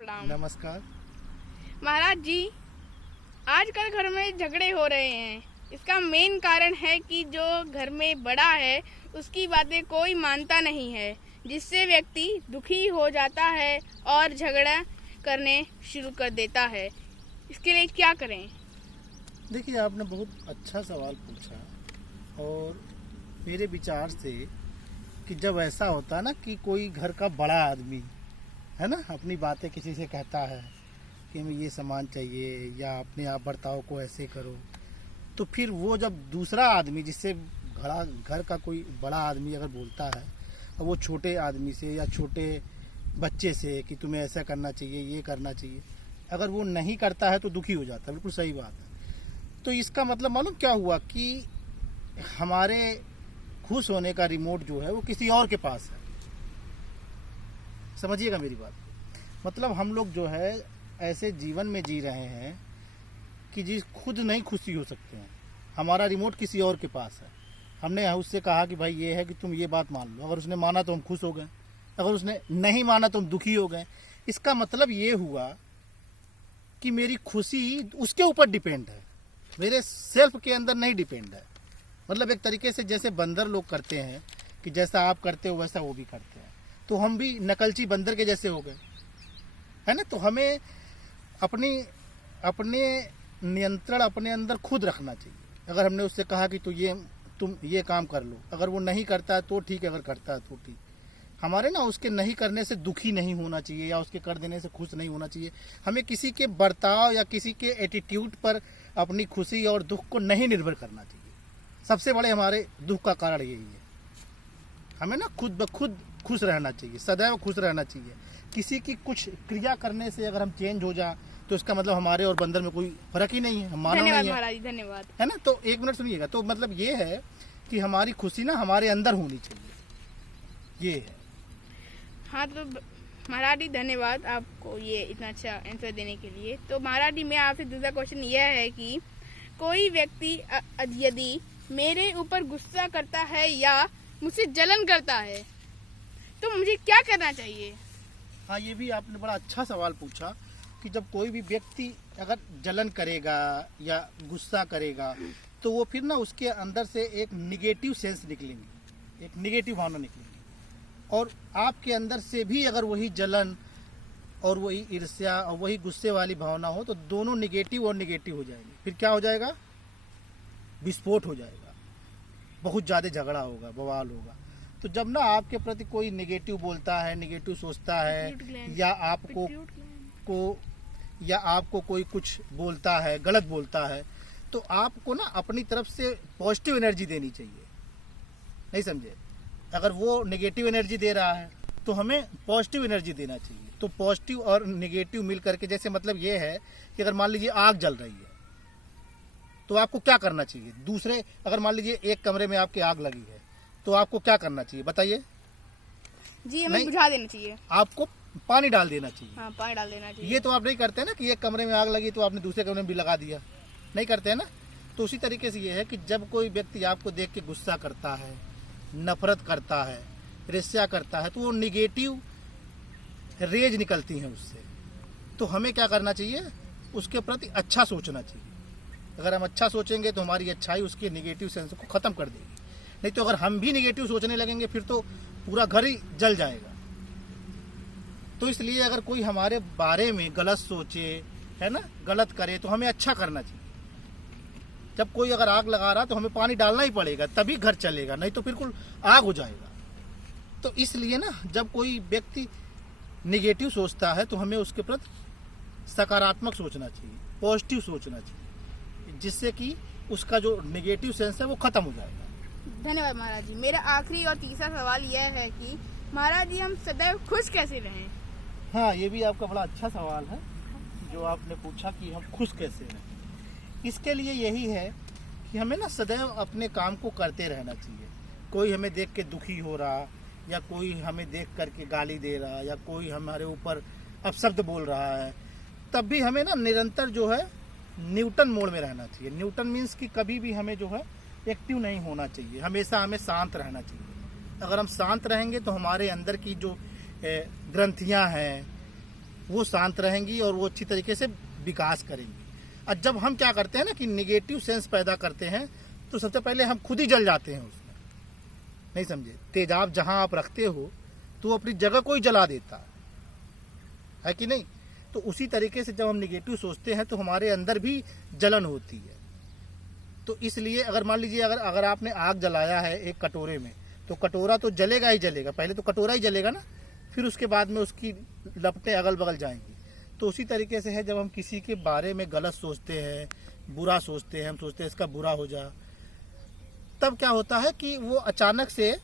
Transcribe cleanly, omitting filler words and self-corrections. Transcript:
प्रणाम। नमस्कार। महाराज जी, आजकल घर में झगड़े हो रहे हैं। इसका मेन कारण है कि जो घर में बड़ा है उसकी बातें कोई मानता नहीं है, जिससे व्यक्ति दुखी हो जाता है और झगड़ा करने शुरू कर देता है। इसके लिए क्या करें? देखिए, आपने बहुत अच्छा सवाल पूछा और मेरे विचार से कि जब ऐसा होता है ना कि कोई घर का बड़ा आदमी है ना अपनी बातें किसी से कहता है कि हमें ये सामान चाहिए या अपने आप बर्ताव को ऐसे करो, तो फिर वो जब दूसरा आदमी जिससे घर का कोई बड़ा आदमी अगर बोलता है और वो छोटे आदमी से या छोटे बच्चे से कि तुम्हें ऐसा करना चाहिए, ये करना चाहिए, अगर वो नहीं करता है तो दुखी हो जाता है। बिल्कुल सही बात है। तो इसका मतलब मालूम क्या हुआ कि हमारे खुश होने का रिमोट जो है वो किसी और के पास है। समझिएगा मेरी बात। मतलब हम लोग जो है ऐसे जीवन में जी रहे हैं कि जिस खुद नहीं खुशी हो सकते हैं, हमारा रिमोट किसी और के पास है। हमने उससे कहा कि भाई ये है कि तुम ये बात मान लो, अगर उसने माना तो हम खुश हो गए, अगर उसने नहीं माना तो हम दुखी हो गए। इसका मतलब ये हुआ कि मेरी खुशी उसके ऊपर डिपेंड है, मेरे सेल्फ के अंदर नहीं डिपेंड है। मतलब एक तरीके से जैसे बंदर लोग करते हैं कि जैसा आप करते हो वैसा वो भी करते हैं, तो हम भी नकलची बंदर के जैसे हो गए, है ना। तो हमें अपने नियंत्रण अपने अंदर खुद रखना चाहिए। अगर हमने उससे कहा कि तुम ये काम कर लो, अगर वो नहीं करता है तो ठीक है, अगर करता है तो ठीक। हमारे ना उसके नहीं करने से दुखी नहीं होना चाहिए या उसके कर देने से खुश नहीं होना चाहिए। हमें किसी के बर्ताव या किसी के एटीट्यूड पर अपनी खुशी और दुख को नहीं निर्भर करना चाहिए। सबसे बड़े हमारे दुख का कारण यही है। हमें ना खुद ब खुद खुश रहना चाहिए, सदैव खुश रहना चाहिए। किसी की कुछ क्रिया करने से अगर हम चेंज हो जाए तो इसका मतलब हमारे और बंदर में कोई फर्क ही नहीं है, हम मानव नहीं है। महाराज जी, धन्यवाद। है ना। तो एक मिनट सुनिएगा। तो मतलब ये है कि हमारी खुशी ना हमारे अंदर होनी चाहिए, ये है। हाँ, तो महाराज जी धन्यवाद आपको ये इतना अच्छा आंसर देने के लिए। तो महाराज जी, मैं आपसे दूसरा क्वेश्चन यह है कि कोई व्यक्ति यदि मेरे ऊपर गुस्सा करता है या मुझसे जलन करता है तो मुझे क्या करना चाहिए? हाँ, ये भी आपने बड़ा अच्छा सवाल पूछा कि जब कोई भी व्यक्ति अगर जलन करेगा या गुस्सा करेगा तो वो फिर ना उसके अंदर से एक निगेटिव सेंस निकलेंगे, एक निगेटिव भावना निकलेंगी। और आपके अंदर से भी अगर वही जलन और वही ईर्ष्या और वही गुस्से वाली भावना हो तो दोनों निगेटिव और निगेटिव हो जाएंगे। फिर क्या हो जाएगा? विस्फोट हो जाएगा, बहुत ज़्यादा झगड़ा होगा, बवाल होगा। तो जब ना आपके प्रति कोई निगेटिव बोलता है, निगेटिव सोचता है या आपको कोई कुछ बोलता है, गलत बोलता है, तो आपको ना अपनी तरफ से पॉजिटिव एनर्जी देनी चाहिए। नहीं समझे? अगर वो नेगेटिव एनर्जी दे रहा है तो हमें पॉजिटिव एनर्जी देना चाहिए। तो पॉजिटिव और नेगेटिव मिल करके, जैसे मतलब ये है कि अगर मान लीजिए आग जल रही है तो आपको क्या करना चाहिए? दूसरे, अगर मान लीजिए एक कमरे में आपकी आग लगी है तो आपको क्या करना चाहिए बताइए? जी, हमें बुझा देना चाहिए। आपको पानी डाल देना चाहिए। हाँ, पानी डाल देना चाहिए। ये तो आप नहीं करते ना कि एक कमरे में आग लगी तो आपने दूसरे कमरे में भी लगा दिया, नहीं करते हैं ना। तो उसी तरीके से ये है कि जब कोई व्यक्ति आपको देख के गुस्सा करता है, नफरत करता है, ईर्ष्या करता है, तो वो निगेटिव रेज निकलती हैं उससे। तो हमें क्या करना चाहिए? उसके प्रति अच्छा सोचना चाहिए। अगर हम अच्छा सोचेंगे तो हमारी अच्छाई उसके निगेटिव सेंस को खत्म कर देगी। नहीं तो अगर हम भी निगेटिव सोचने लगेंगे फिर तो पूरा घर ही जल जाएगा। तो इसलिए अगर कोई हमारे बारे में गलत सोचे, है ना, गलत करे, तो हमें अच्छा करना चाहिए। जब कोई अगर आग लगा रहा तो हमें पानी डालना ही पड़ेगा, तभी घर चलेगा, नहीं तो बिल्कुल आग हो जाएगा। तो इसलिए ना जब कोई व्यक्ति निगेटिव सोचता है तो हमें उसके प्रति सकारात्मक सोचना चाहिए, पॉजिटिव सोचना चाहिए, जिससे कि उसका जो निगेटिव सेंस है वो खत्म हो जाएगा। धन्यवाद महाराज जी। मेरा आखिरी और तीसरा सवाल यह है कि महाराज जी, हम सदैव खुश कैसे रहें? हाँ, ये भी आपका बड़ा अच्छा सवाल है जो आपने पूछा कि हम खुश कैसे रहें। इसके लिए यही है कि हमें ना सदैव अपने काम को करते रहना चाहिए। कोई हमें देख के दुखी हो रहा या कोई हमें देख करके गाली दे रहा या कोई हमारे ऊपर अपशब्द बोल रहा है, तब भी हमें ना निरंतर जो है न्यूटन मोड में रहना चाहिए। न्यूटन मीन्स कि कभी भी हमें जो है एक्टिव नहीं होना चाहिए, हमेशा हमें शांत रहना चाहिए। अगर हम शांत रहेंगे तो हमारे अंदर की जो ग्रंथियां हैं वो शांत रहेंगी और वो अच्छी तरीके से विकास करेंगी। और जब हम क्या करते हैं ना कि निगेटिव सेंस पैदा करते हैं तो सबसे पहले हम खुद ही जल जाते हैं उसमें, नहीं समझे। तेजाब जहां आप रखते हो तो अपनी जगह को ही जला देता है कि नहीं। तो उसी तरीके से जब हम निगेटिव सोचते हैं तो हमारे अंदर भी जलन होती है। तो इसलिए अगर मान लीजिए अगर आपने आग जलाया है एक कटोरे में, तो कटोरा तो जलेगा ही जलेगा, पहले तो कटोरा ही जलेगा ना, फिर उसके बाद में उसकी लपटें अगल बगल जाएंगी। तो उसी तरीके से है, जब हम किसी के बारे में गलत सोचते हैं, बुरा सोचते हैं, हम सोचते हैं इसका बुरा हो जा, तब क्या होता है कि वो अचानक से